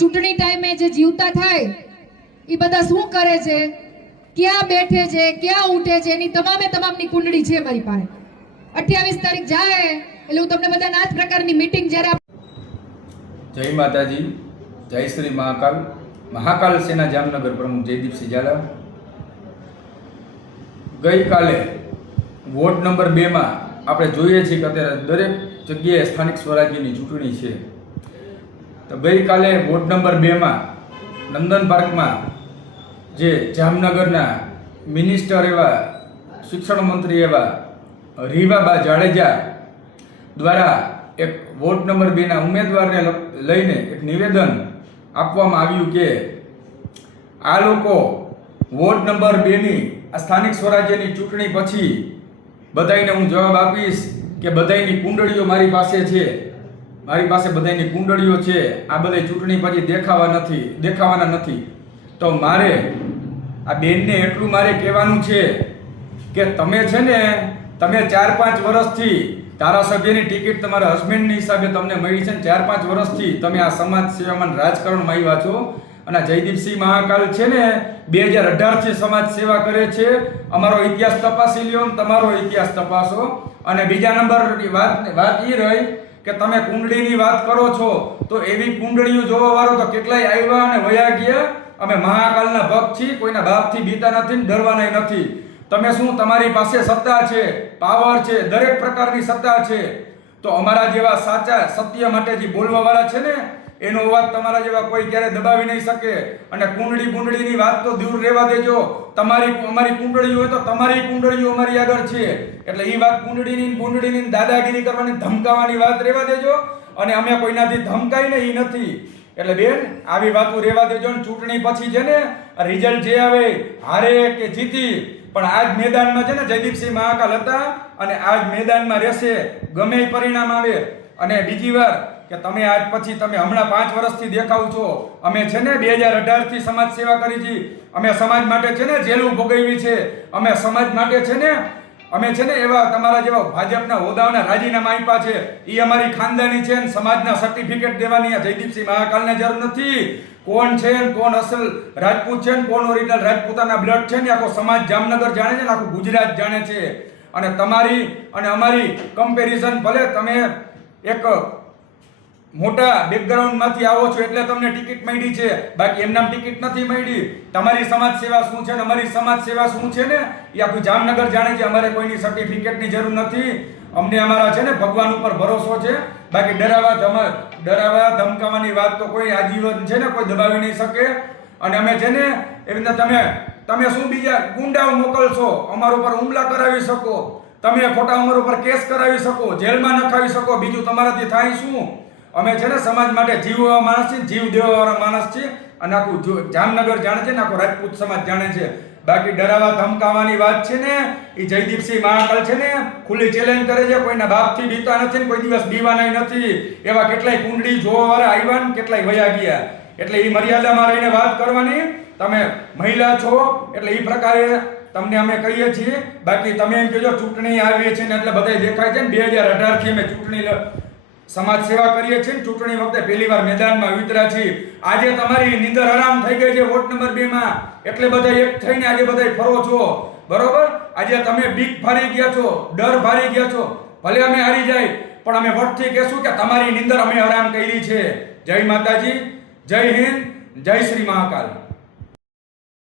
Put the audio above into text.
ચૂંટણી ટાઈમે જે જીવતા થાય એ બધા શું કરે છે, ક્યાં બેઠે છે, ક્યાં ઉઠે છે, એની તમામની કુંડળી છે મારી પાસે. 28 તારીખ જાય એટલે હું તમને બધાને આ જ પ્રકારની મીટિંગ જ્યારે. જય માતાજી, જય શ્રી મહાકાલ. મહાકાલ સેના જામનગર પ્રમુખ જયદીપસિંહ ઝાલા. ગઈકાલે વોર્ડ નંબર 2 માં આપણે જોઈએ છીએ કે અત્યારે દરેક જગ્યાએ સ્થાનિક સ્વરાજ્યની ચૂંટણી છે. તો ગઈકાલે વોર્ડ નંબર 2 માં નંદન પાર્કમાં જે જામનગરના મિનિસ્ટર એવા શિક્ષણ મંત્રી એવા રીવાબા જાડેજા દ્વારા એક વોર્ડ નંબર 2 ના ઉમેદવારને લઈને એક નિવેદન આપવામાં આવ્યું કે આ લોકો વોર્ડ નંબર 2 ની આ સ્થાનિક સ્વરાજ્યની ચૂંટણી પછી બધાઈને હું જવાબ આપીશ કે બધાની કુંડળીઓ મારી પાસે છે, મારી પાસે બધાની કુંડળીઓ છે, આ બધા ચૂંટણી પછી દેખાવાના નથી. તો મારે આ બેનને એટલું મારે કહેવાનું છે કે તમે છે ને તમે 4-5 વર્ષથી ધારાસભ્યની ટિકિટ તમારા હસબન્ડની હિસાબે તમને મળી છે. 4-5 વર્ષથી તમે આ સમાજ સેવામાં રાજકારણમાં આવ્યા છો અને જયદીપસિંહ મહાકાલ છે ને 2018 થી સમાજ સેવા કરે છે. અમારો ઇતિહાસ તપાસી લ્યો, તમારો ઇતિહાસ તપાસો. અને બીજા નંબરની વાત એ રહી કે તમે કુંડળીની વાત કરો છો તો એવી કુંડળીઓ જોવા વાળો તો કેટલાય આવ્યા અને વયા ગયા. અમે મહાકાલના ભક્ત છીએ, કોઈના બાપથી બીતા નથી, ડરવાના નથી. તમે શું, તમારી પાસે સત્તા છે, પાવર છે, દરેક પ્રકારની સત્તા છે. તો અમારા જેવા સાચા સત્ય માટે જે બોલવા વાળા છે ને એનો અવાજ તમારા જેવા કોઈ ક્યારે દબાવી નહીં શકે. અને કુંડળીની વાત તો દૂર રહેવા દેજો. અમારી કુંડળીઓ હોય તો તમારી કુંડળીઓ અમારી આગળ છે. એટલે એ વાત કુંડળીની દાદાગીરી કરવાની, ધમકાવાની વાત રહેવા દેજો. અને અમે કોઈનાથી ધમકાઈ ને એ નથી. એટલે બેન આવી વાતો રહેવા દેજો. ને ચૂંટણી પછી છે ને રિઝલ્ટ જે આવે, હારે કે જીતી, પણ આજ મેદાનમાં છે ને જયદીપસિંહ મહાકાલ હતા અને આજ મેદાનમાં રહેશે, ગમે એ પરિણામ આવે. અને બીજી વાર કે તમે આજ પછી તમે હમણાં 5 વર્ષથી દેખાવ છો. અમે છે ને 2018 થી સમાજ સેવા કરી છે. અમે સમાજ માટે છે ને જેલું ભોગવી છે. અમે સમાજ માટે છે ને અમે છે ને એવા તમારા જેવા ભાજપના હોદ્દાઓના રાજીનામા આપ્યા છે. એ અમારી ખાનદાની છે ને સમાજના સર્ટિફિકેટ દેવાની આ જયદીપસિંહ મહાકાલને જરૂર નથી. કોણ છે ને કોણ અસલ રાજપૂત છે ને કોણ ઓરિજિનલ રાજપૂતાના બ્લડ છે ને આખો સમાજ જામનગર જાણે છે ને આખું ગુજરાત જાણે છે. અને તમારી અને અમારી કમ્પેરિઝન, ભલે તમે એક મોટા બેકગ્રાઉન્ડમાંથી આવો છો એટલે તમને ટિકિટ મળી છે, બાકી એમનામ ટિકિટ નથી મળી. તમારી સમાજ સેવા શું છે ને અમારી સમાજ સેવા શું છે ને એ આખું જામનગર જાણે છે. અમારે કોઈની સર્ટિફિકેટની જરૂર નથી. અમને અમારા છે ને ભગવાન ઉપર ભરોસો છે. બાકી ડરાવા ધમકાવાની વાત તો કોઈ આજીવન છે ને કોઈ દબાવી નહીં શકે. અને અમે છે ને એવી રીતે તમે શું બીજા ગુંડાઓ મોકલશો, અમારા ઉપર હુમલા કરાવી શકો, તમે ખોટા અમારા ઉપર કેસ કરાવી શકો, જેલમાં નખાવી શકો, બીજું તમારાથી થાય શું? અમે છે ને સમાજ માટે જીવવા માણસ છીએ, જીવ દેવાવાળા માણસ છીએ. અને આખું જામનગર જાણે છે ને આખો રાજપૂત સમાજ જાણે છે. બાકી ડરાવા ધમકાવાની વાત છે ને એ જયદીપસિંહ મહાકાલ છે ને ખુલ્લી ચેલેન્જ કરે છે. કોઈના બાપથી બીતા નથી ને કોઈ દિવસ બીવાના નથી. એવા કેટલાય કુંડળી જોવા વાળા આવ્યા ને કેટલાય વયા ગયા. એટલે એ મર્યાદામાં રહીને વાત કરવાની. તમે મહિલા છો એટલે એ પ્રકારે તમને અમે કહીએ છીએ. બાકી તમે એમ કહેજો ચૂંટણી આવી છે ને એટલે બધા દેખાય છે ને 2018 થી અમે ચૂંટણી સમાજ સેવા કરીએ છીએ. ચૂંટણી વખતે પહેલી વાર મેદાનમાં ઉતર્યા છીએ. આજે તમારી નીંદર આરામ થઈ ગઈ છે વોર્ડ નંબર 2 માં, એટલે બધા એક થઈને આજે બધા ફરો છો, બરોબર? આજે તમે બીક ભારી ગયા છો, ડર ભારી ગયા છો. ભલે અમે હારી જાય પણ અમે વટથી કહેશું કે તમારી નીંદર અમે આરામ કરી છે. જય માતાજી, જય હિન્દ, જય શ્રી મહાકાલ.